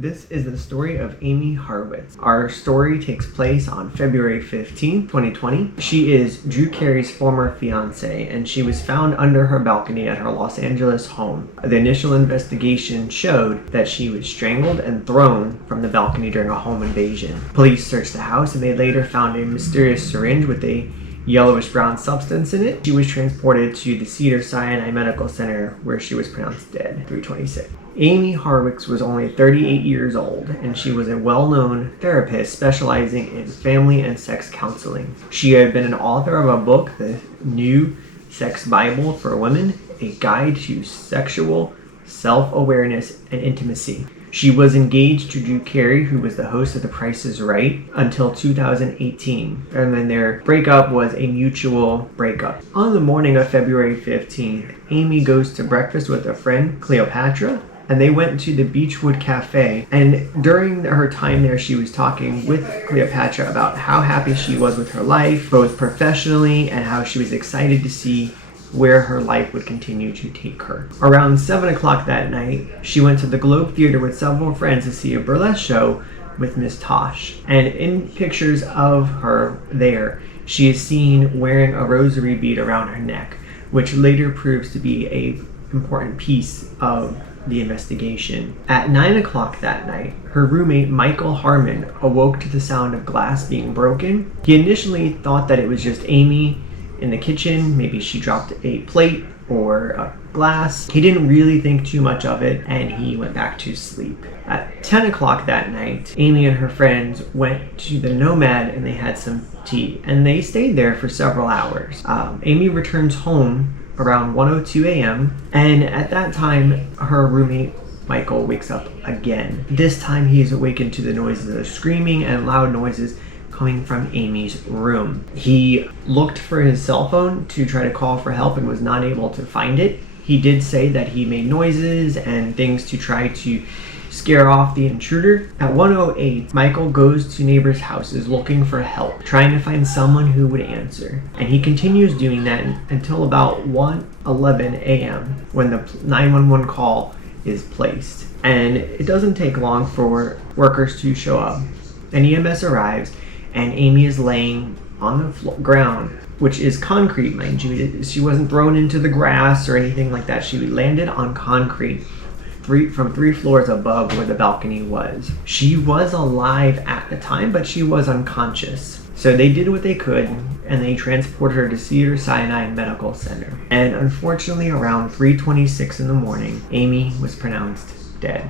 This is the story of Amie Harwick. Our story takes place on February 15, 2020. She is Drew Carey's former fiance, and she was found under her balcony at her Los Angeles home. The initial investigation showed that she was strangled and thrown from the balcony during a home invasion. Police searched the house and they later found a mysterious syringe with a yellowish brown substance in it. She was transported to the Cedars-Sinai Medical Center where she was pronounced dead, 3/26. Amie Harwick was only 38 years old, and she was a well-known therapist specializing in family and sex counseling. She had been an author of a book, The New Sex Bible for Women, a guide to sexual self-awareness and intimacy. She was engaged to Drew Carey, who was the host of The Price is Right, until 2018. And then their breakup was a mutual breakup. On the morning of February 15th, Amie goes to breakfast with a friend, Cleopatra, and they went to the Beechwood Cafe. And during her time there, she was talking with Cleopatra about how happy she was with her life, both professionally and how she was excited to see where her life would continue to take her. Around 7 o'clock that night, she went to the Globe Theater with several friends to see a burlesque show with Miss Tosh. And in pictures of her there, she is seen wearing a rosary bead around her neck, which later proves to be an important piece of the investigation. At 9 o'clock that night, her roommate Michael Harmon awoke to the sound of glass being broken. He initially thought that it was just Amie in the kitchen. Maybe she dropped a plate or a glass. He didn't really think too much of it, and he went back to sleep. At 10 o'clock that night, Amie and her friends went to the Nomad and they had some tea, and they stayed there for several hours. Amie returns home around 1:02 a.m. and at that time her roommate Michael wakes up again. This time he is awakened to the noises of screaming and loud noises coming from Amie's room. He looked for his cell phone to try to call for help and was not able to find it. He did say that he made noises and things to try to scare off the intruder. At 1:08, Michael goes to neighbors' houses looking for help, trying to find someone who would answer. And he continues doing that until about 1:11 a.m. when the 911 call is placed. And it doesn't take long for workers to show up. An EMS arrives and Amie is laying on the ground, which is concrete, mind you. She wasn't thrown into the grass or anything like that. She landed on concrete from 3 floors above where the balcony was. She was alive at the time, but she was unconscious. So they did what they could, and they transported her to Cedars-Sinai Medical Center. And unfortunately, around 3:26 in the morning, Amie was pronounced dead.